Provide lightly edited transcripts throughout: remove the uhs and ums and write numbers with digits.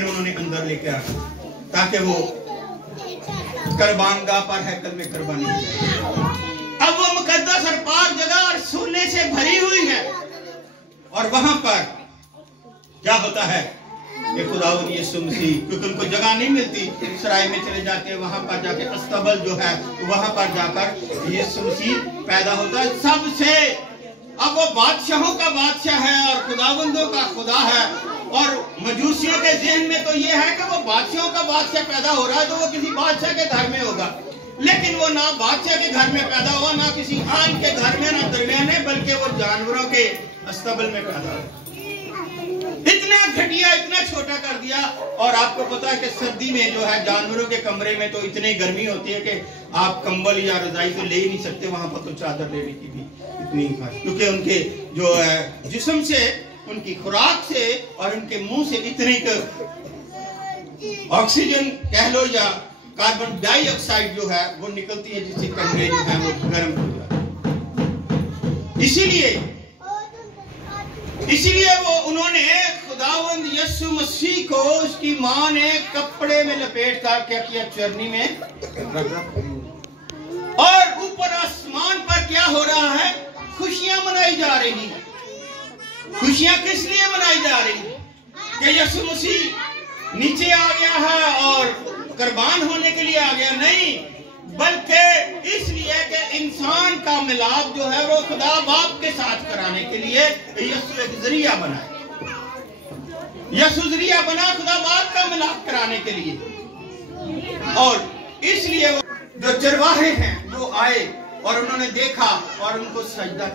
उन्होंने अंदर लेके आया ताकि वो कुर्बान गाह पर हैकल में कुर्बानी हो जाए। अब वो मुकद्दस और पाक जगह और सोने से भरी हुई है और वहां पर क्या होता है कि खुदावंद यीशु मसीह, क्योंकि उनको जगह नहीं मिलती, सराय में चले जाते हैं, वहां पर जाके अस्तबल जो है वहां पर जाकर यीशु मसीह पैदा होता है सबसे। अब वो बादशाहों का बादशाह है और खुदावंदों का खुदा है, और मजूसियों के ज़हन में तो ये है कि वो बादशाहों का बादशाह पैदा हो रहा है तो वो किसी बादशाह के घर में होगा, लेकिन वो ना बादशाह के घर में पैदा हुआ, ना किसी आम के घर में, ना दरमियाने, बल्कि वो जानवरों के अस्तबल में पैदा हुआ। इतना घटिया, इतना छोटा कर दिया। और आपको पता है कि सर्दी में जो है जानवरों के कमरे में तो इतनी गर्मी होती है कि आप कंबल या रजाई तो ले ही नहीं सकते, वहां पर तो चादर लेने की भी इतनी, क्योंकि उनके जो है जिस्म से, उनकी खुराक से और उनके मुंह से इतनी ऑक्सीजन कह लो या कार्बन डाइऑक्साइड जो है वो निकलती है, जिससे कमरे जो है वो गर्म हो जाते। इसीलिए वो उन्होंने खुदावंद यीशु मसीह को उसकी मां ने कपड़े में लपेट कर क्या किया, चरनी में रखा। और ऊपर आसमान पर क्या हो रहा है, खुशियां मनाई जा रही हैं। खुशियां किस लिए मनाई जा रही हैं कि यीशु मसीह नीचे आ गया है और कुर्बान होने के लिए आ गया? नहीं, बल्कि इसलिए कि इंसान का मिलाप जो है वो खुदा बाप के साथ कराने के लिए यीशु एक जरिया बना। यीशु जरिया बना खुदा बाप का मिलाप कराने के लिए। और इसलिए वो जो चरवाहे हैं वो आए और उन्होंने देखा और उनको सजदा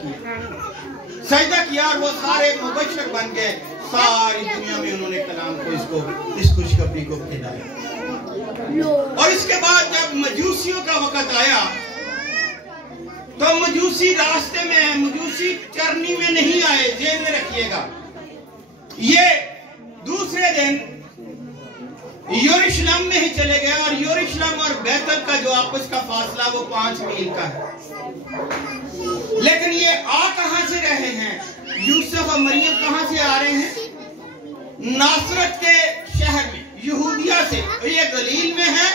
किया और वो सारे मुबशर बन गए। सारी दुनिया में उन्होंने कलाम को, इस खुशखबरी को फैलाया। और इसके बाद जब मजूसियों का वक्त आया तो मजूसी रास्ते में है, मजूसी चरनी में नहीं आए, जेल में रखिएगा। ये दूसरे दिन यरूशलेम में ही चले गए, और यरूशलेम और बैतल का जो आपस का फासला वो 5 मील का है। लेकिन ये आ कहां से रहे हैं? यूसुफ और मरियम कहां से आ रहे हैं? नासरत के शहर में, यहूदिया से। ये गलील में है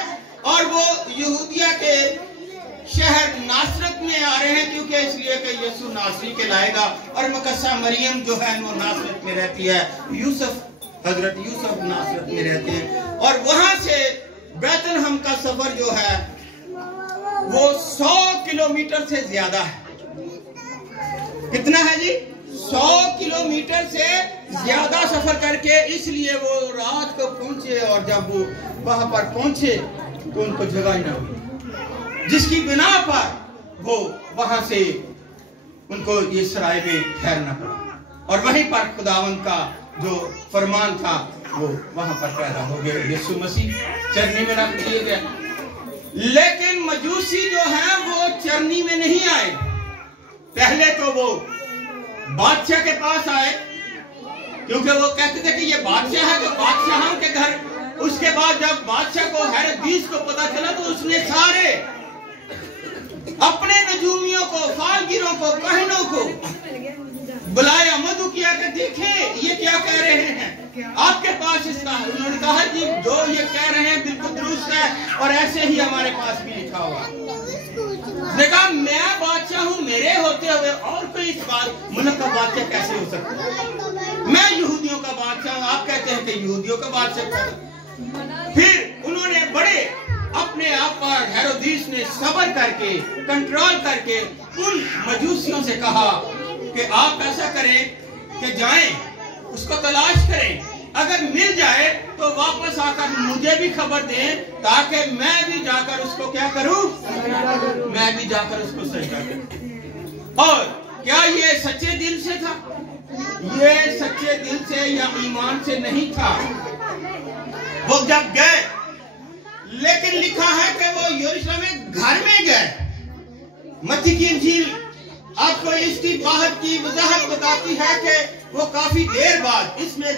और वो यहूदिया के शहर नासरत में आ रहे हैं, क्योंकि इसलिए कि यीशु नासरी के लाएगा। और मकस्सा मरियम जो है वो नासरत में रहती है, हजरत यूसुफ नासरत में रहते हैं। और वहां से बैतलहम का सफर जो है वो 100 किलोमीटर से ज्यादा है। कितना है जी? 100 किलोमीटर से ज्यादा सफर करके इसलिए वो रात को पहुंचे, और जब वो वहां पर पहुंचे तो उनको जगह न हुई, जिसकी बिना पर वो वहां से उनको ये सराय में ठहरना पड़ा। और वहीं पर खुदावंद का जो फरमान था वो वहां पर पैदा हो गया, यीशु मसीह चरनी में रख दिए गए। लेकिन मजूसी जो है वो चरनी में नहीं आए। पहले तो वो बादशाह के पास आए, क्योंकि वो कहते थे कि ये बादशाह है तो बादशाहों के घर। उसके बाद जब बादशाह को हेरोदेस को पता चला तो उसने सारे अपने नजूमियों को, फालगिरों को, कहनों को बुलाया, मधु किया कि देखें ये क्या कह रहे हैं आपके पास इसका। उन्होंने कहा जी जो ये कह रहे हैं बिल्कुल दुरुस्त है, और ऐसे ही हमारे पास भी लिखा हुआ। देखा, मैं बादशाह हूँ, मेरे होते हुए और कोई इस बात मुल्क का बादशाह कैसे हो सकता है? मैं यहूदियों का बादशाह हूँ, आप कहते हैं कि यहूदियों का बादशाह। फिर उन्होंने बड़े अपने आप पर, हेरोदेस ने सब्र करके, कंट्रोल करके उन मजूसियों से कहा कि आप ऐसा करें कि जाएं, उसको तलाश करें, अगर मिल जाए तो वापस आकर मुझे भी खबर दें, ताकि मैं भी जाकर उसको क्या करूं, मैं भी जाकर उसको सजदा करूं। और क्या ये सच्चे दिल से था? ये सच्चे दिल से या ईमान से नहीं था। वो जब गए, लेकिन लिखा है कि वो यरूशलेम में घर में गए। मत्ती की इंजील आपको इसकी बात की वजाहत बताती है कि वो काफी देर बाद, इसमें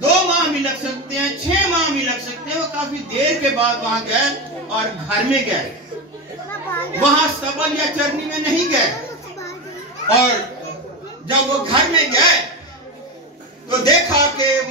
2 माह भी लग सकते हैं, 6 माह भी लग सकते हैं, वो काफी देर के बाद वहां गए और घर में गए, वहां अस्तबल या चरनी में नहीं गए। और जब वो घर में गए तो देखा कि